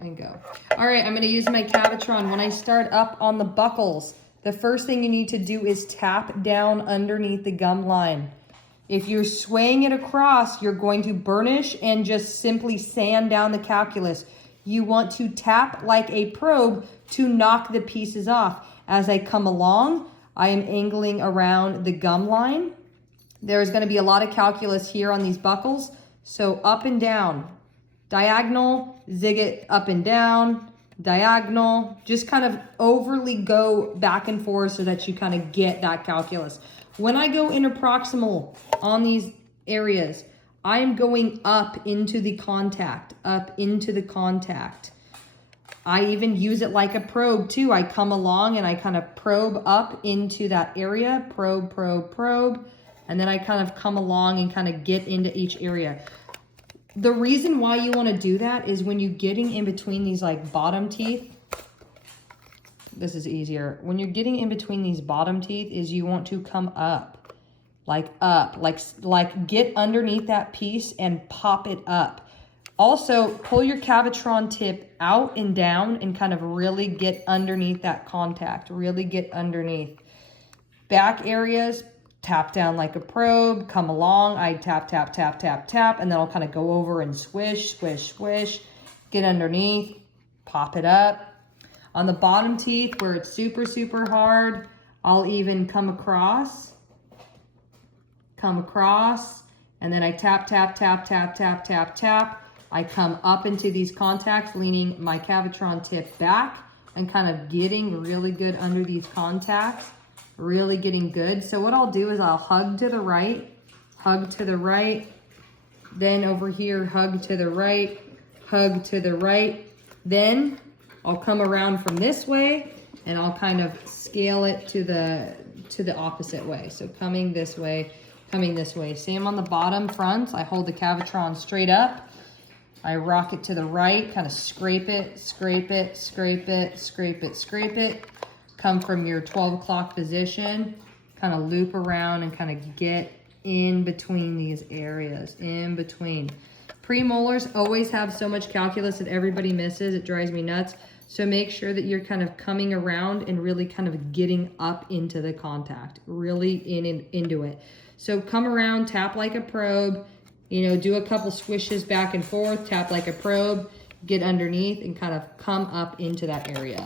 and go. All right, I'm gonna use my cavitron. When I start up on the buckles, the first thing you need to do is tap down underneath the gum line. If you're swaying it across, you're going to burnish and just simply sand down the calculus. You want to tap like a probe to knock the pieces off. As I come along, I am angling around the gum line. There's going to be a lot of calculus here on these buckles. So up and down, diagonal, zig it up and down, diagonal, just kind of overly go back and forth so that you kind of get that calculus. When I go interproximal on these areas, I am going up into the contact, up into the contact. I even use it like a probe too. I come along and I kind of probe up into that area, probe, probe, probe, and then I kind of come along and kind of get into each area. The reason why you want to do that is when you're getting in between these like bottom teeth, this is easier. When you're getting in between these bottom teeth is you want to come up, like get underneath that piece and pop it up. Also, pull your cavitron tip out and down and kind of really get underneath that contact, really get underneath. Back areas, tap down like a probe, come along, I tap, tap, tap, tap, tap, and then I'll kind of go over and swish, swish, swish, get underneath, pop it up. On the bottom teeth where it's super, super hard, I'll even come across, and then I tap, tap, tap, tap, tap, tap, tap. I come up into these contacts, leaning my cavitron tip back and kind of getting really good under these contacts, really getting good. So what I'll do is I'll hug to the right, then over here, hug to the right, then I'll come around from this way and I'll kind of scale it to the opposite way. So coming this way. Same on the bottom fronts. I hold the cavitron straight up. I rock it to the right, kind of scrape it, scrape it, scrape it, scrape it, scrape it. Come from your 12 o'clock position, kind of loop around and kind of get in between these areas, in between. Premolars always have so much calculus that everybody misses. It drives me nuts. So make sure that you're kind of coming around and really kind of getting up into the contact, really into it. So come around, tap like a probe, you know, do a couple swishes back and forth, tap like a probe, get underneath and kind of come up into that area.